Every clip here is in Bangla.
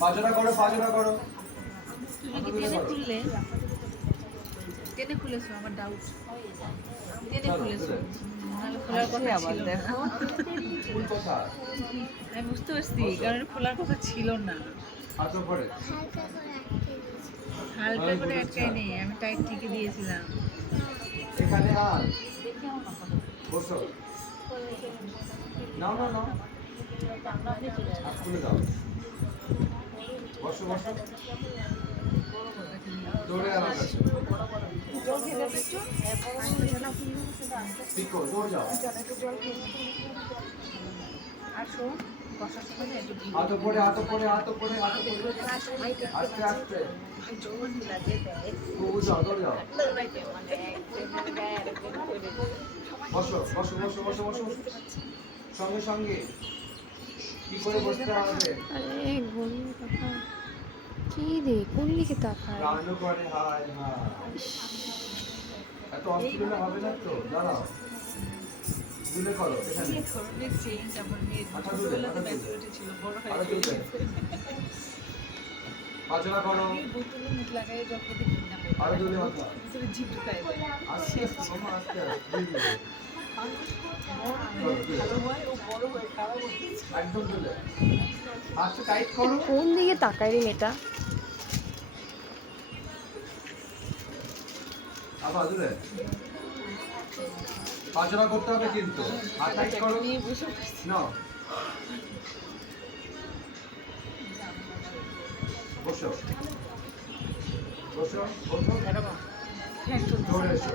পাজরা করো, পাজরা করো। তুমি কি টেনে খুললে? টেনে খুলেছো, আমার ডাউট। টেনে খুলেছো, নাহলে খোলার কথা ছিল না। ফুল কোথায়? আমি বুঝতে পারছি, কারণ খোলার কথা ছিল না। হাত উপরে। হালকা করে আটকাই নেই, আমি টাইট ঠিকই দিয়েছিলাম। এখানে আর বসো। নাও নাও নাও, হাত খুলে দাও। বসো বসো। দৌড়ে আমার কাছে। পিকো, দৌড় যাও। হাত উপরে, হাত উপরে, হাত উপরে, হাত উপরে। আস্তে আস্তে। খুব যাও, দৌড় যাও। বসো বসো বসো বসো বসো। সঙ্গে সঙ্গে কি করে বসতে হবে? আরে গরু কাকা কি রে, কোন দিকে তাকায়? রান্না করে, হায় হায়। এত অস্থির হলে হবে না তো, দাঁড়াও। দুলে করো এখানে। ধরনের চেঞ্জ আমার মেয়ের মাথা দুলে, ছোটবেলাতে মাথা দুলে। ম্যাচুরিটি ছিল, বড় আরো হয়ে দুলে। পাজরা করো। বোতলে মুখ লাগাই যখন দেখি না আরো দুলে মাথা। ভিতরে জিভ ঢুকায় দেয়। আস্তে আস্তে, মামা আস্তে আস্তে। দুই দুলে। ভালো হয় ও বড় হয়ে খারাপ হয়ে একদম দুলে। হাতটা টাইট করো। কোন দিকে তাকায় রে মেয়েটা? আবার দুলে। পাজরা করতে হবে কিন্তু। হাত টাইট করো। নিয়ে বসে পড়ছি। নাও। বসো বসো বসো। দৌড়ে এসো।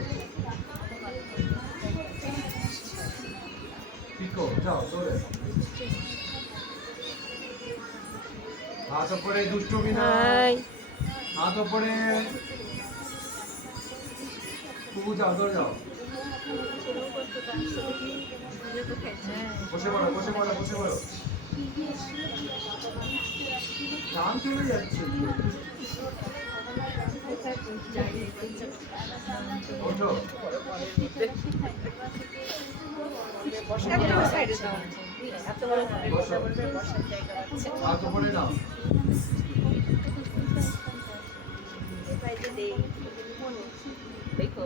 পিকো, যাও দৌড়ে। হাত উপরে, দুষ্টুমি না। হাই হাত উপরে। কুকু, যাও দৌড়ে যাও। বসে পড়ো, বসে পড়ো, বসে পড়ো। কাম চলে যাচ্ছে। ওঠো। সাইডে দাও। বসো। হাত উপরে নাও। দেখো